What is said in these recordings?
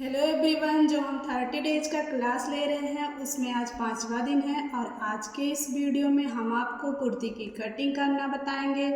Hello everyone, जो हम 30 days का क्लास ले रहे हैं उसमें आज 5वां दिन है और आज के इस वीडियो में हम आपको कुर्ती की कटिंग करना बताएंगे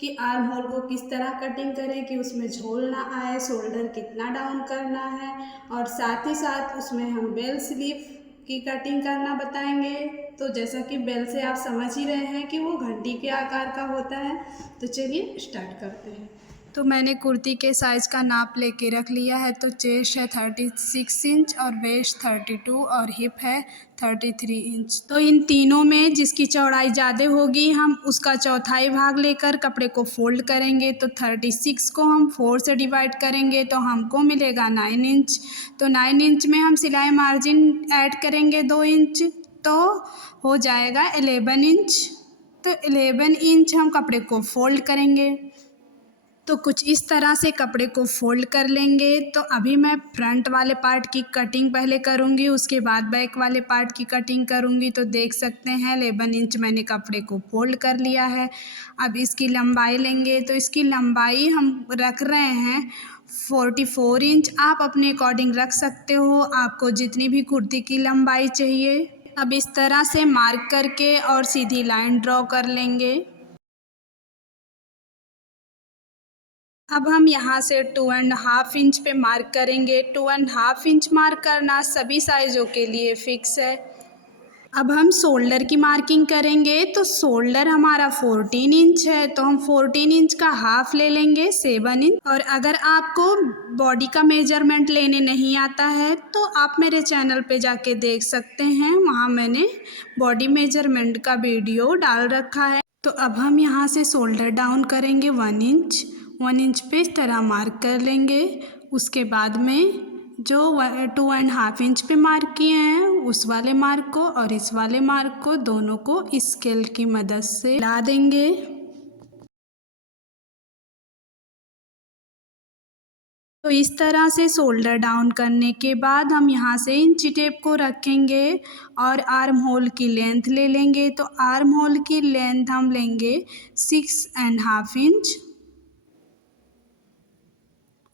कि आर्म होल को किस तरह कटिंग करें कि उसमें झोल ना आए, शोल्डर कितना डाउन करना है और साथ ही साथ उसमें हम बेल स्लीव की कटिंग करना बताएंगे। तो जैसा कि बेल से आप समझ ही रहे हैं कि वो घंटी के आकार का होता है। तो चलिए स्टार्ट करते हैं। तो मैंने कुर्ती के साइज़ का नाप लेके रख लिया है। तो चेस्ट है 36 इंच और वेस्ट 32 और हिप है 33 इंच। तो इन तीनों में जिसकी चौड़ाई ज़्यादा होगी हम उसका चौथाई भाग लेकर कपड़े को फोल्ड करेंगे। तो 36 को हम 4 से डिवाइड करेंगे तो हमको मिलेगा 9 इंच। तो 9 इंच में हम सिलाई मार्जिन ऐड करेंगे 2 इंच, तो हो जाएगा 11 इंच। तो 11 इंच हम कपड़े को फोल्ड करेंगे। तो कुछ इस तरह से कपड़े को फोल्ड कर लेंगे। तो अभी मैं फ्रंट वाले पार्ट की कटिंग पहले करूँगी, उसके बाद बैक वाले पार्ट की कटिंग करूँगी। तो देख सकते हैं 11 इंच मैंने कपड़े को फोल्ड कर लिया है। अब इसकी लंबाई लेंगे। तो इसकी लंबाई हम रख रहे हैं 44 इंच। आप अपने अकॉर्डिंग रख सकते हो, आपको जितनी भी कुर्ती की लंबाई चाहिए। अब इस तरह से मार्क करके और सीधी लाइन ड्रॉ कर लेंगे। अब हम यहाँ से 2.5 इंच पे मार्क करेंगे। 2.5 इंच मार्क करना सभी साइज़ों के लिए फिक्स है। अब हम शोल्डर की मार्किंग करेंगे। तो शोल्डर हमारा 14 इंच है, तो हम 14 इंच का हाफ ले लेंगे 7 इंच। और अगर आपको बॉडी का मेजरमेंट लेने नहीं आता है तो आप मेरे चैनल पे जाके देख सकते हैं, वहाँ मैंने बॉडी मेजरमेंट का वीडियो डाल रखा है। तो अब हम यहाँ से शोल्डर डाउन करेंगे 1 इंच पे इस तरह मार्क कर लेंगे। उसके बाद में जो 2.5 इंच पे मार्क किए हैं उस वाले मार्क को और इस वाले मार्क को दोनों को स्केल की मदद से मिला देंगे। तो इस तरह से शोल्डर डाउन करने के बाद हम यहाँ से इंची टेप को रखेंगे और आर्म होल की लेंथ ले लेंगे। तो आर्म होल की लेंथ हम लेंगे 6.5 इंच।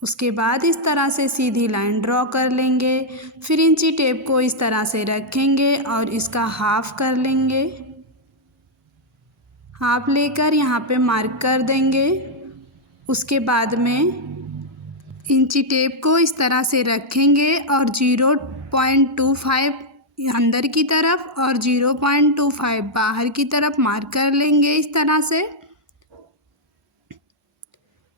उसके बाद इस तरह से सीधी लाइन ड्रॉ कर लेंगे। फिर इंची टेप को इस तरह से रखेंगे और इसका हाफ कर लेंगे। हाफ लेकर यहाँ पे मार्क कर देंगे। उसके बाद में इंची टेप को इस तरह से रखेंगे और 0.25 अंदर की तरफ और 0.25 बाहर की तरफ मार्क कर लेंगे। इस तरह से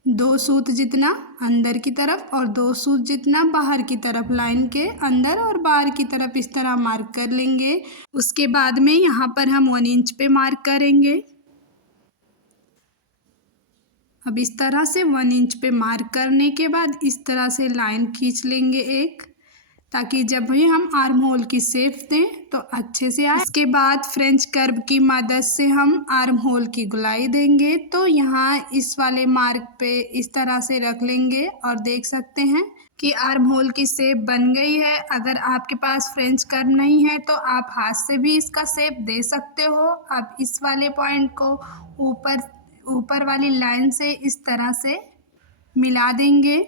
2 सूत जितना अंदर की तरफ और 2 सूत जितना बाहर की तरफ लाइन के अंदर और बाहर की तरफ इस तरह मार्क कर लेंगे। उसके बाद में यहाँ पर हम 1 इंच पे मार्क करेंगे। अब इस तरह से 1 इंच पे मार्क करने के बाद इस तरह से लाइन खींच लेंगे एक, ताकि जब भी हम आर्म होल की शेप दें तो अच्छे से आए। इसके बाद फ्रेंच कर्व की मदद से हम आर्म होल की गोलाई देंगे। तो यहाँ इस वाले मार्क पे इस तरह से रख लेंगे और देख सकते हैं कि आर्म होल की शेप बन गई है। अगर आपके पास फ्रेंच कर्व नहीं है तो आप हाथ से भी इसका शेप दे सकते हो। अब इस वाले पॉइंट को ऊपर वाली लाइन से इस तरह से मिला देंगे।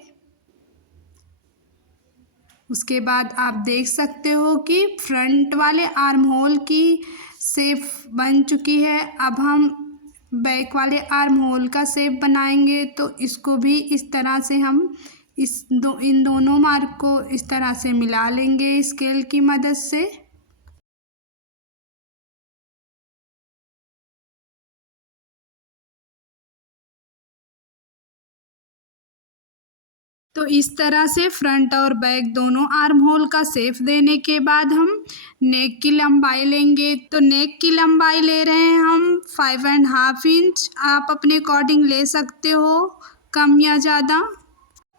उसके बाद आप देख सकते हो कि फ्रंट वाले आर्म होल की शेप बन चुकी है। अब हम बैक वाले आर्म होल का शेप बनाएंगे। तो इसको भी इस तरह से हम इन दोनों मार्क को इस तरह से मिला लेंगे स्केल की मदद से। तो इस तरह से फ्रंट और बैक दोनों आर्म होल का शेप देने के बाद हम नेक की लंबाई लेंगे। तो नेक की लंबाई ले रहे हैं हम 5.5 इंच। आप अपने अकॉर्डिंग ले सकते हो, कम या ज़्यादा।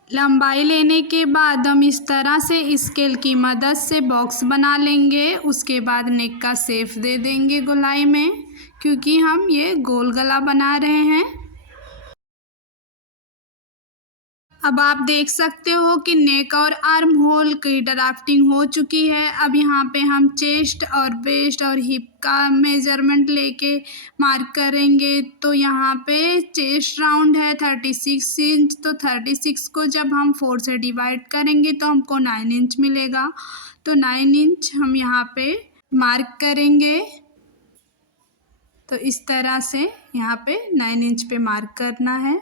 लंबाई लेने के बाद हम इस तरह से स्केल की मदद से बॉक्स बना लेंगे। उसके बाद नेक का शेप दे देंगे गोलाई में, क्योंकि हम ये गोल गला बना रहे हैं। अब आप देख सकते हो कि नेक और आर्म होल की ड्राफ्टिंग हो चुकी है। अब यहाँ पे हम चेस्ट और वेस्ट और हिप का मेजरमेंट लेके मार्क करेंगे। तो यहाँ पे चेस्ट राउंड है 36 इंच, तो 36 को जब हम 4 से डिवाइड करेंगे तो हमको 9 इंच मिलेगा। तो 9 इंच हम यहाँ पे मार्क करेंगे। तो इस तरह से यहाँ पे 9 इंच पे मार्क करना है।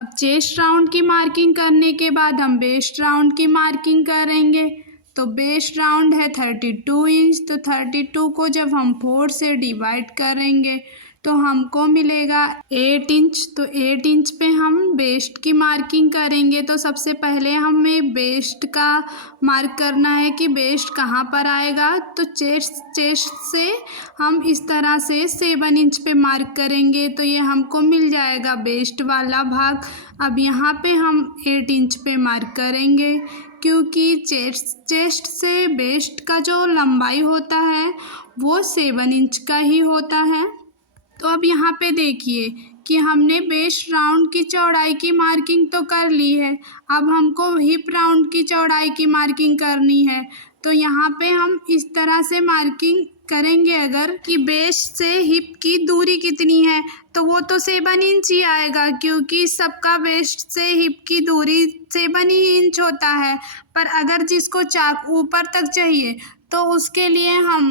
अब चेस्ट राउंड की मार्किंग करने के बाद हम वेस्ट राउंड की मार्किंग करेंगे। तो वेस्ट राउंड है 32 इंच, तो 32 को जब हम 4 से डिवाइड करेंगे तो हमको मिलेगा 8 इंच। तो 8 इंच पे हम वेस्ट की मार्किंग करेंगे। तो सबसे पहले हमें वेस्ट का मार्क करना है कि वेस्ट कहाँ पर आएगा। तो चेस्ट से हम इस तरह से 7 इंच पे मार्क करेंगे। तो ये हमको मिल जाएगा वेस्ट वाला भाग। अब यहाँ पे हम 8 इंच पे मार्क करेंगे, क्योंकि चेस्ट से वेस्ट का जो लंबाई होता है वो 7 इंच का ही होता है। तो अब यहाँ पे देखिए कि हमने वेस्ट राउंड की चौड़ाई की मार्किंग तो कर ली है। अब हमको हिप राउंड की चौड़ाई की मार्किंग करनी है। तो यहाँ पे हम इस तरह से मार्किंग करेंगे अगर कि वेस्ट से हिप की दूरी कितनी है, तो वो तो 7 इंच ही आएगा, क्योंकि सबका वेस्ट से हिप की दूरी 7 ही इंच होता है। पर अगर जिसको चाक ऊपर तक चाहिए तो उसके लिए हम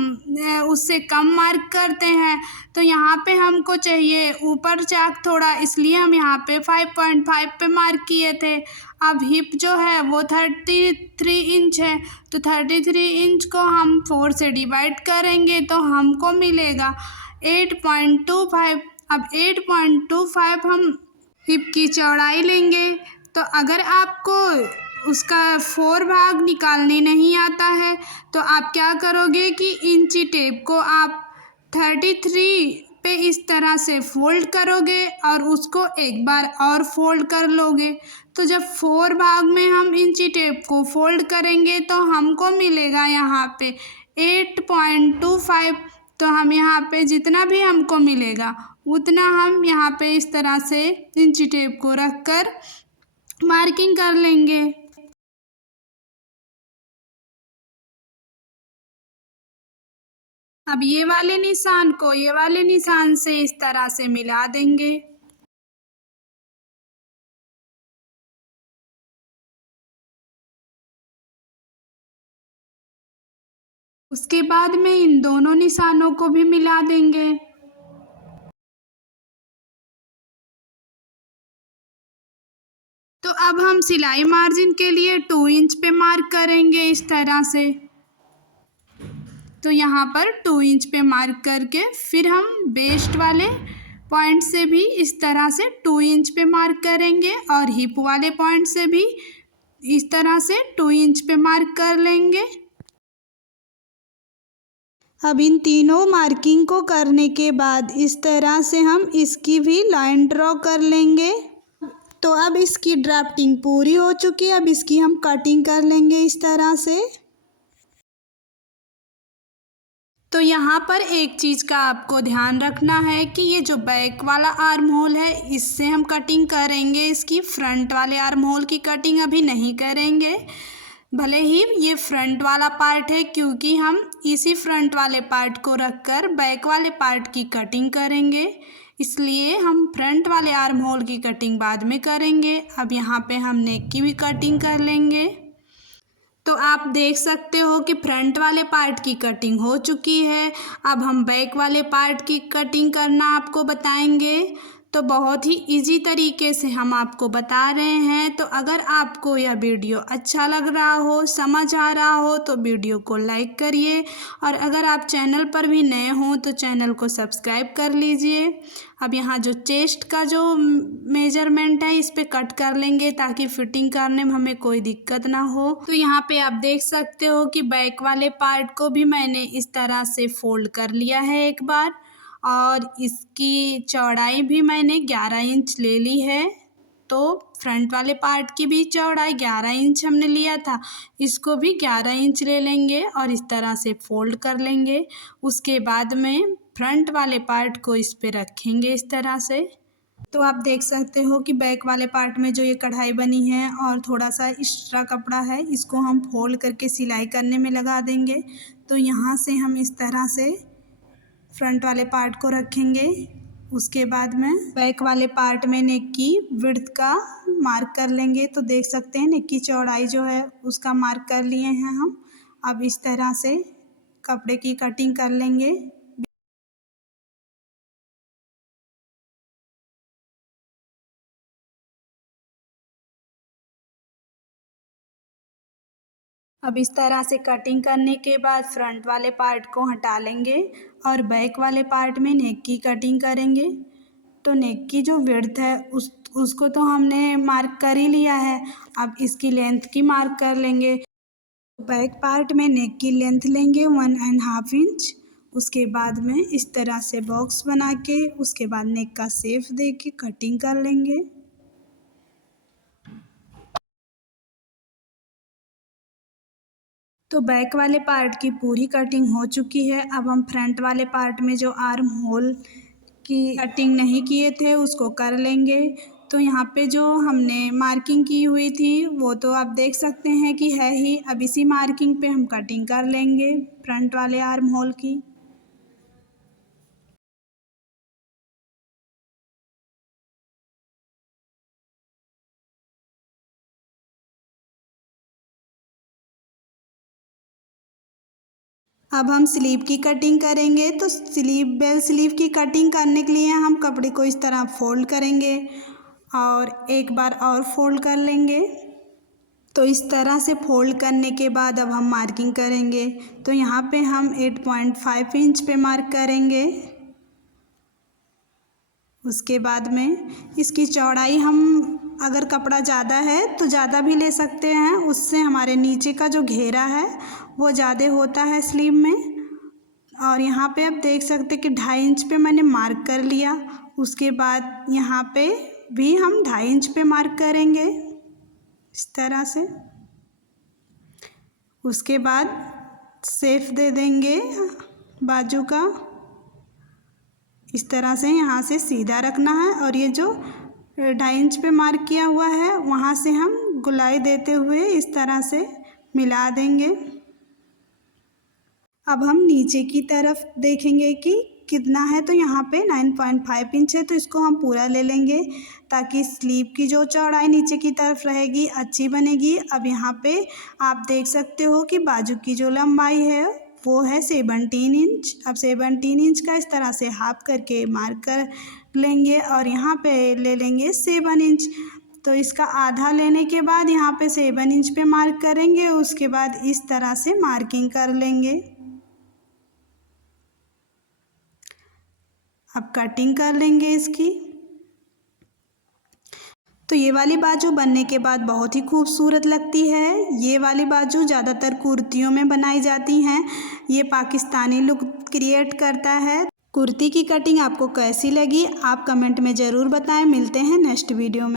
उससे कम मार्क करते हैं। तो यहाँ पे हमको चाहिए ऊपर चाक थोड़ा, इसलिए हम यहाँ पे 5.5 पे मार्क किए थे। अब हिप जो है वो 33 इंच है, तो 33 इंच को हम 4 से डिवाइड करेंगे तो हमको मिलेगा 8.25। अब 8.25 हम हिप की चौड़ाई लेंगे। तो अगर आपको उसका 4 भाग निकालने नहीं आता है तो आप क्या करोगे कि इंची टेप को आप 33 पे इस तरह से फोल्ड करोगे और उसको एक बार और फोल्ड कर लोगे। तो जब 4 भाग में हम इंची टेप को फोल्ड करेंगे तो हमको मिलेगा यहाँ पे 8.25। तो हम यहाँ पे जितना भी हमको मिलेगा उतना हम यहाँ पे इस तरह से इंची टेप को रख कर मार्किंग कर लेंगे। अब ये वाले निशान को ये वाले निशान से इस तरह से मिला देंगे। उसके बाद में इन दोनों निशानों को भी मिला देंगे। तो अब हम सिलाई मार्जिन के लिए 2 इंच पे मार्क करेंगे इस तरह से। तो यहाँ पर 2 इंच पे मार्क करके फिर हम वेस्ट वाले पॉइंट से भी इस तरह से 2 इंच पे मार्क करेंगे और हिप वाले पॉइंट से भी इस तरह से 2 इंच पे मार्क कर लेंगे। अब इन तीनों मार्किंग को करने के बाद इस तरह से हम इसकी भी लाइन ड्रॉ कर लेंगे। तो अब इसकी ड्राफ्टिंग पूरी हो चुकी है। अब इसकी हम कटिंग कर लेंगे इस तरह से। तो यहाँ पर एक चीज़ का आपको ध्यान रखना है कि ये जो बैक वाला आर्म होल है इससे हम कटिंग करेंगे, इसकी फ्रंट वाले आर्म होल की कटिंग अभी नहीं करेंगे। भले ही ये फ्रंट वाला पार्ट है, क्योंकि हम इसी फ्रंट वाले पार्ट को रखकर बैक वाले पार्ट की कटिंग करेंगे, इसलिए हम फ्रंट वाले आर्म होल की कटिंग बाद में करेंगे। अब यहाँ पे हम नेक की भी कटिंग कर लेंगे। तो आप देख सकते हो कि फ्रंट वाले पार्ट की कटिंग हो चुकी है। अब हम बैक वाले पार्ट की कटिंग करना आपको बताएंगे। तो बहुत ही इजी तरीके से हम आपको बता रहे हैं। तो अगर आपको यह वीडियो अच्छा लग रहा हो, समझ आ रहा हो, तो वीडियो को लाइक करिए, और अगर आप चैनल पर भी नए हों तो चैनल को सब्सक्राइब कर लीजिए। अब यहाँ जो चेस्ट का जो मेजरमेंट है इस पे कट कर लेंगे ताकि फिटिंग करने में हमें कोई दिक्कत ना हो। तो यहाँ पे आप देख सकते हो कि बैक वाले पार्ट को भी मैंने इस तरह से फोल्ड कर लिया है एक बार, और इसकी चौड़ाई भी मैंने 11 इंच ले ली है। तो फ्रंट वाले पार्ट की भी चौड़ाई 11 इंच हमने लिया था, इसको भी 11 इंच ले लेंगे और इस तरह से फोल्ड कर लेंगे। उसके बाद में फ्रंट वाले पार्ट को इस पे रखेंगे इस तरह से। तो आप देख सकते हो कि बैक वाले पार्ट में जो ये कढ़ाई बनी है और थोड़ा सा एक्स्ट्रा कपड़ा है, इसको हम फोल्ड करके सिलाई करने में लगा देंगे। तो यहाँ से हम इस तरह से फ्रंट वाले पार्ट को रखेंगे। उसके बाद में बैक वाले पार्ट में नेक की विड्थ का मार्क कर लेंगे। तो देख सकते हैं नेक की चौड़ाई जो है उसका मार्क कर लिए हैं हम। अब इस तरह से कपड़े की कटिंग कर लेंगे। अब इस तरह से कटिंग करने के बाद फ्रंट वाले पार्ट को हटा लेंगे और बैक वाले पार्ट में नेक की कटिंग करेंगे। तो नेक की जो विड्थ है उसको तो हमने मार्क कर ही लिया है। अब इसकी लेंथ की मार्क कर लेंगे। बैक पार्ट में नेक की लेंथ लेंगे 1.5 इंच। उसके बाद में इस तरह से बॉक्स बना के उसके बाद नेक का शेप दे के कटिंग कर लेंगे। तो बैक वाले पार्ट की पूरी कटिंग हो चुकी है। अब हम फ्रंट वाले पार्ट में जो आर्म होल की कटिंग नहीं किए थे उसको कर लेंगे। तो यहाँ पे जो हमने मार्किंग की हुई थी वो तो आप देख सकते हैं कि है ही। अब इसी मार्किंग पे हम कटिंग कर लेंगे फ्रंट वाले आर्म होल की। अब हम स्लीव की कटिंग करेंगे। तो बेल स्लीव की कटिंग करने के लिए हम कपड़े को इस तरह फोल्ड करेंगे और एक बार और फोल्ड कर लेंगे। तो इस तरह से फोल्ड करने के बाद अब हम मार्किंग करेंगे। तो यहाँ पे हम 8.5 इंच पे मार्क करेंगे। उसके बाद में इसकी चौड़ाई हम अगर कपड़ा ज़्यादा है तो ज़्यादा भी ले सकते हैं, उससे हमारे नीचे का जो घेरा है वो ज़्यादा होता है स्लीव में। और यहाँ पे आप देख सकते हैं कि 2.5 इंच पे मैंने मार्क कर लिया। उसके बाद यहाँ पे भी हम 2.5 इंच पे मार्क करेंगे इस तरह से। उसके बाद शेप दे देंगे बाजू का। इस तरह से यहाँ से सीधा रखना है और ये जो 2.5 इंच पे मार्क किया हुआ है वहाँ से हम गोलाई देते हुए इस तरह से मिला देंगे। अब हम नीचे की तरफ देखेंगे कि कितना है। तो यहाँ पे 9.5 इंच है, तो इसको हम पूरा ले लेंगे ताकि स्लीव की जो चौड़ाई नीचे की तरफ रहेगी अच्छी बनेगी। अब यहाँ पे आप देख सकते हो कि बाजू की जो लंबाई है वो है 17 इंच। अब 17 इंच का इस तरह से हाफ करके मार्क कर लेंगे और यहाँ पे ले लेंगे 7 इंच। तो इसका आधा लेने के बाद यहाँ पे 7 इंच पे मार्क करेंगे। उसके बाद इस तरह से मार्किंग कर लेंगे। अब कटिंग कर लेंगे इसकी। तो ये वाली बाजू बनने के बाद बहुत ही खूबसूरत लगती है। ये वाली बाजू ज़्यादातर कुर्तियों में बनाई जाती हैं। ये पाकिस्तानी लुक क्रिएट करता है। कुर्ती की कटिंग आपको कैसी लगी आप कमेंट में ज़रूर बताएं। मिलते हैं नेक्स्ट वीडियो में।